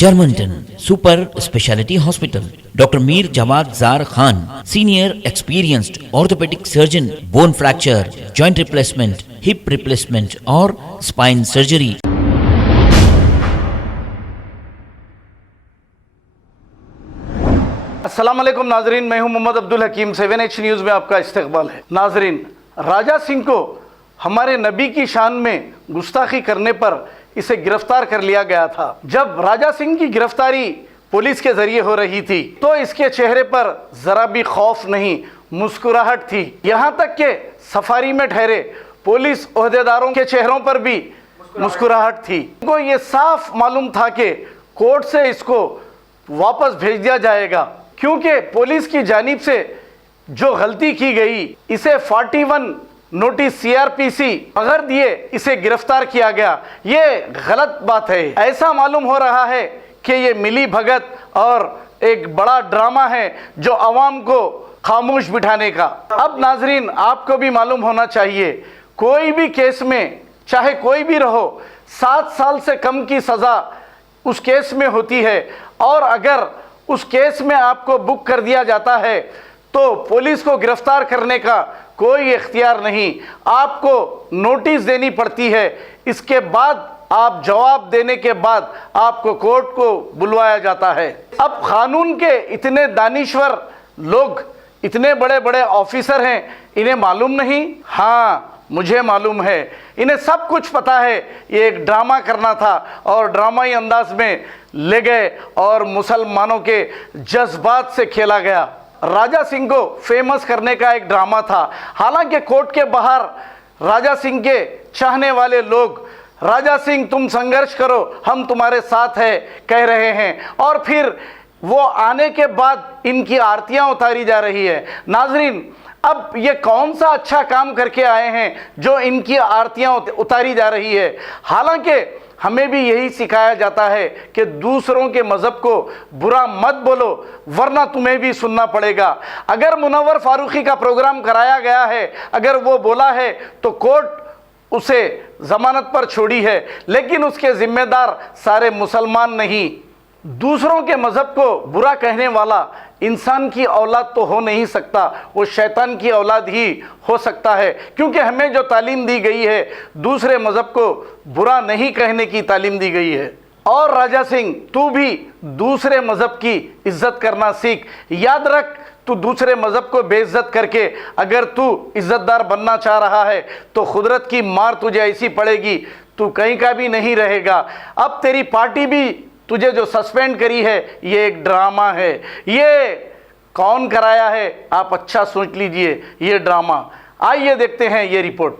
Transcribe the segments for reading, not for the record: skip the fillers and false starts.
Germantown Super Speciality Hospital. Dr. Mir Jawad Zar Khan, Senior Experienced Orthopedic Surgeon, Bone Fracture, Joint Replacement, Hip Replacement or Spine Surgery. अस्सलाम वालेकुम नाजरीन, मैं हूं मोहम्मद अब्दुल हकीम। 7H news में आपका इस्तकबाल है। नाजरीन, राजा सिंह को हमारे नबी की शान में गुस्ताखी करने पर इसे गिरफ्तार कर लिया गया था। जब राजा सिंह की गिरफ्तारी पुलिस के जरिए हो रही थी तो इसके चेहरे पर जरा भी खौफ नहीं, मुस्कुराहट थी। यहां तक के सफारी में ठहरे पुलिस ओहदेदारों के चेहरों पर भी मुस्कुराहट थी। इनको ये साफ मालूम था कि कोर्ट से इसको वापस भेज दिया जाएगा, क्योंकि पुलिस की जानिब से जो गलती की गई, इसे 41 नोटिस सीआरपीसी बगैर दिए इसे गिरफ्तार किया गया। ये गलत बात है। ऐसा मालूम हो रहा है कि ये मिली भगत और एक बड़ा ड्रामा है जो अवाम को खामोश बिठाने का। अब नाजरीन, आपको भी मालूम होना चाहिए, कोई भी केस में चाहे कोई भी रहो, 7 साल से कम की सज़ा उस केस में होती है। और अगर उस केस में आपको बुक कर दिया जाता है तो पुलिस को गिरफ्तार करने का कोई इख्तियार नहीं, आपको नोटिस देनी पड़ती है। इसके बाद आप जवाब देने के बाद आपको कोर्ट को बुलवाया जाता है। अब कानून के इतने दानिश्वर लोग, इतने बड़े बड़े ऑफिसर हैं, इन्हें मालूम नहीं? हाँ, मुझे मालूम है, इन्हें सब कुछ पता है। ये एक ड्रामा करना था और ड्रामाई अंदाज में ले गए और मुसलमानों के जज्बात से खेला गया। राजा सिंह को फेमस करने का एक ड्रामा था। हालांकि कोर्ट के बाहर राजा सिंह के चाहने वाले लोग, राजा सिंह तुम संघर्ष करो, हम तुम्हारे साथ है कह रहे हैं, और फिर वो आने के बाद इनकी आरतियां उतारी जा रही है। नाजरीन, अब ये कौन सा अच्छा काम करके आए हैं जो इनकी आरतियां उतारी जा रही है? हालांकि हमें भी यही सिखाया जाता है कि दूसरों के मज़हब को बुरा मत बोलो वरना तुम्हें भी सुनना पड़ेगा। अगर मुनव्वर फारूकी का प्रोग्राम कराया गया है, अगर वो बोला है तो कोर्ट उसे ज़मानत पर छोड़ी है, लेकिन उसके ज़िम्मेदार सारे मुसलमान नहीं। दूसरों के मज़हब को बुरा कहने वाला इंसान की औलाद तो हो नहीं सकता, वो शैतान की औलाद ही हो सकता है, क्योंकि हमें जो तालीम दी गई है दूसरे मज़हब को बुरा नहीं कहने की तालीम दी गई है। और राजा सिंह, तू भी दूसरे मज़हब की इज्जत करना सीख। याद रख, तू दूसरे मज़हब को बेइज्जत करके अगर तू इज्जतदार बनना चाह रहा है तो कुदरत की मार तुझे ऐसी पड़ेगी, तू कहीं का भी नहीं रहेगा। अब तेरी पार्टी भी तुझे जो सस्पेंड करी है, ये एक ड्रामा है। ये कौन कराया है आप अच्छा सोच लीजिए, ये ड्रामा। आइए देखते हैं ये रिपोर्ट।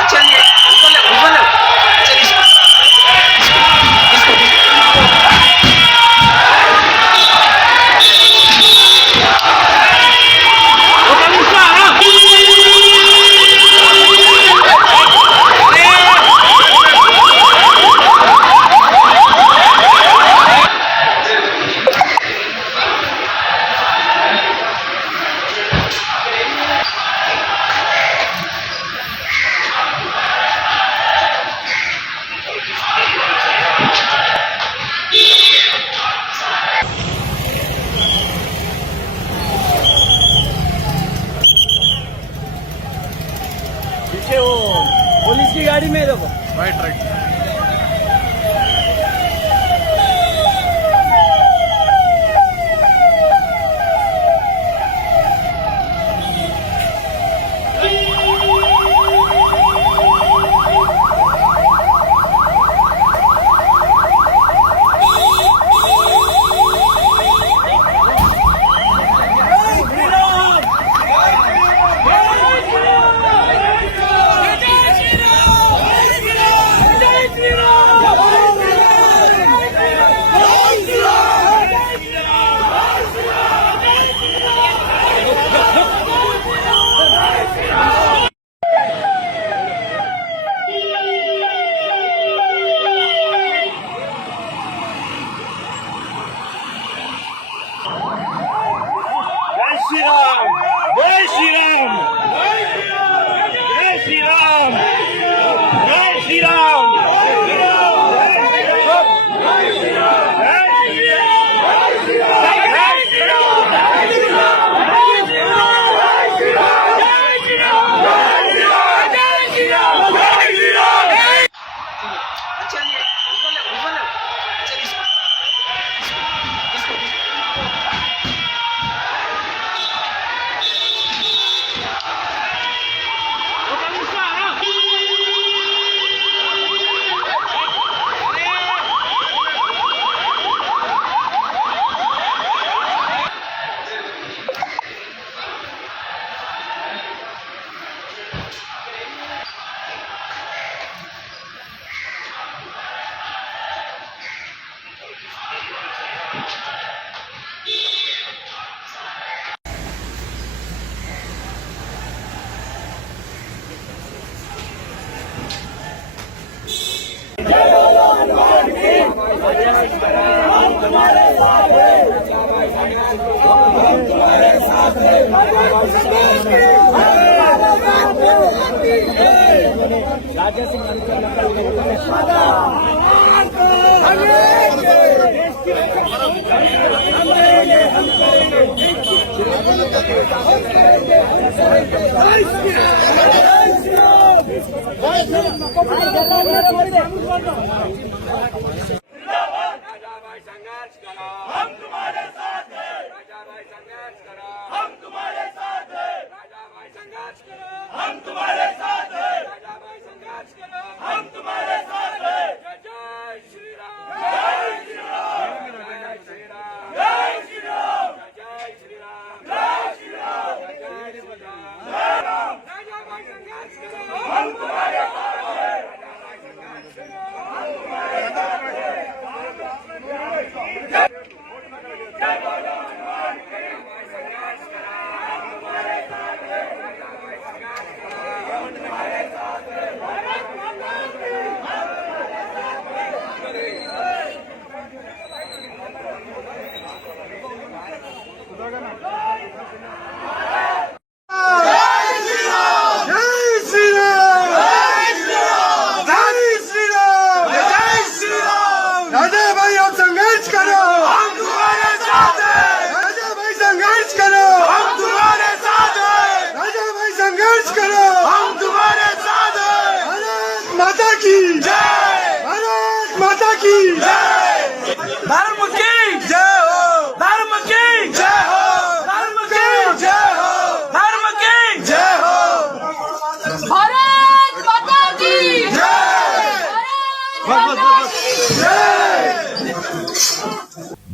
अच्छा, पुलिस की गाड़ी में देखो। Right right. जय श्री राम, जय श्री राम, जय श्री राम, जय Shri Ram,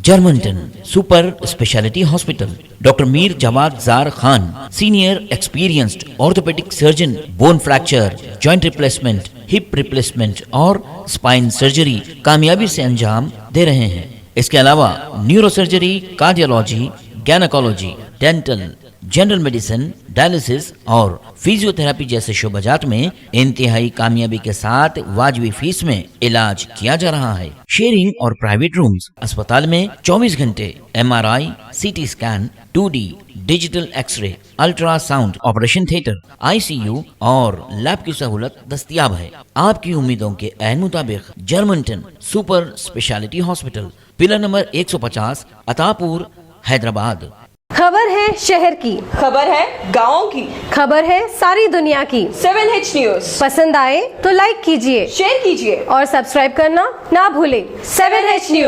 Germantown super speciality hospital, doctor Mir Jamat Jar Khan, senior experienced orthopaedic surgeon, bone fracture, joint replacement, hip replacement और स्पाइन सर्जरी कामयाबी से अंजाम दे रहे हैं। इसके अलावा neuro surgery, cardiology, gynaecology, dental, general medicine, dialysis और फिजियोथेरेपी जैसे शोबाजात में इंतहाई कामयाबी के साथ वाजबी फीस में इलाज किया जा रहा है। शेयरिंग और प्राइवेट रूम्स, अस्पताल में 24 घंटे MRI, CT scan, 2D digital x-ray, ultrasound, operation theatre, ICU और लैब की सहूलत दस्तयाब है। आपकी उम्मीदों के ऐन मुताबिक Germanten super speciality hospital, pillar number 150, Attapur, Hyderabad. खबर है शहर की, खबर है गाँव की, खबर है सारी दुनिया की। 7H न्यूज पसंद आए तो लाइक कीजिए, शेयर कीजिए और सब्सक्राइब करना ना भूलें। 7H news.